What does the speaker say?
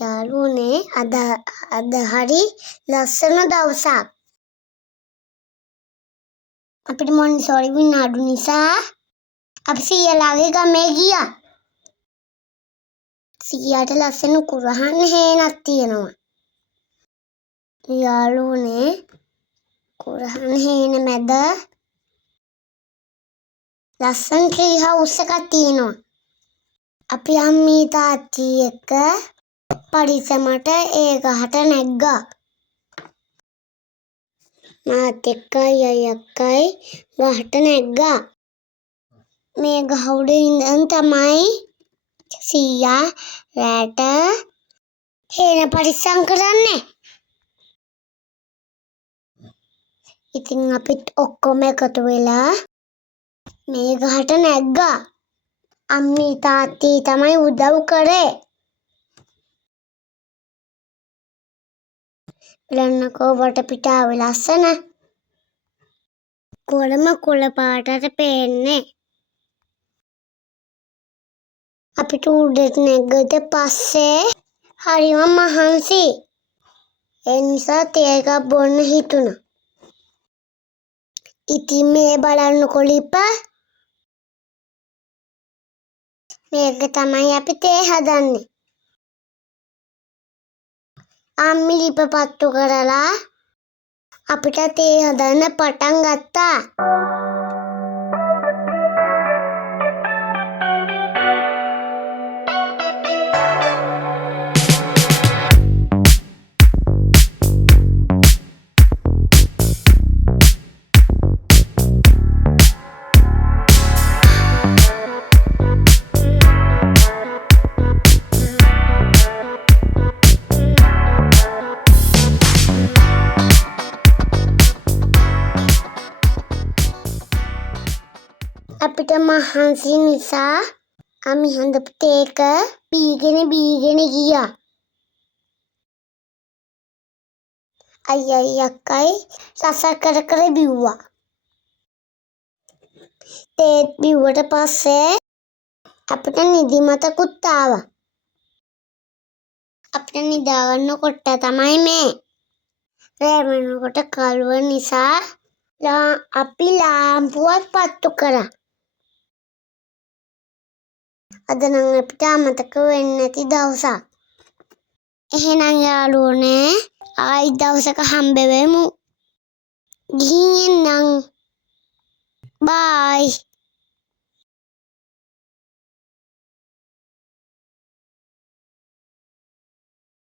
යාළුවනේ අද හරි ලස්සන දවසක්. අපිට මොන්ටිසෝරි විනාඩු නිසා අපි සීයාලාගේ ගමේ ගියා. සීයාට ලස්සන කුරහන් හේනක් තියෙනවා. යාළුවනේ කුරහන් හේන මැද ලස්සන ට්‍රී හවුස් එකක් තියෙනවා. අපි අම්මී තාත්ති එක්ක පරිස්සමට ඒ ගහට නැග්ගා. මාත් එක්කයි අයියක්කයි ගහට නැග්ගා. මේ ගහ උඩ ඉඳන් තමයි සීයා රැට හේන පරිස්සම් කරන්නේ. ඉතින් අපිත් ඔක්කොම එකතු වෙලා මේ ගහට නැග්ගා. අම්මී තාත්ති තමයි උදව් කරේ. බලන්නකෝ වටපිටාව ලස්සන. කොළම කොළ පාටට පේන්නේ. අපිට උඩට නැග්ගට පස්සේ හරිම මහන්සි. ඒ නිසා තේ එකක් බොන්න හිතුණා. ඉතින් මේ බලන්නකෝ ලිප. මේක තමයි අපි තේ හදන්නේ. අම්මි ලිප පත්තු කරලා අපිට තේ හදන්න පටන් ගත්තා. අපිට මහන්සි නිසා අම්මි හදපු තේක බීගෙන ගියා. අයියයි අක්කයි සස කර බිව්වා. තේත් බිව්වට පස්සේ අපිට නිදිමතකුත් ආවා. අපිට නිදාගන්නකොට තමයි මේ රෑ වෙනකොට කළුව නිසා අපි ලාම්පුවක් පත්තු කරා. අද නම් අපිට අමතක වෙන්නේ නැති දවසක්. එහෙනම් යාළුවනේ ආයි දවසක හම්බ වෙමු. ගිහින් එන්නම්. බයි.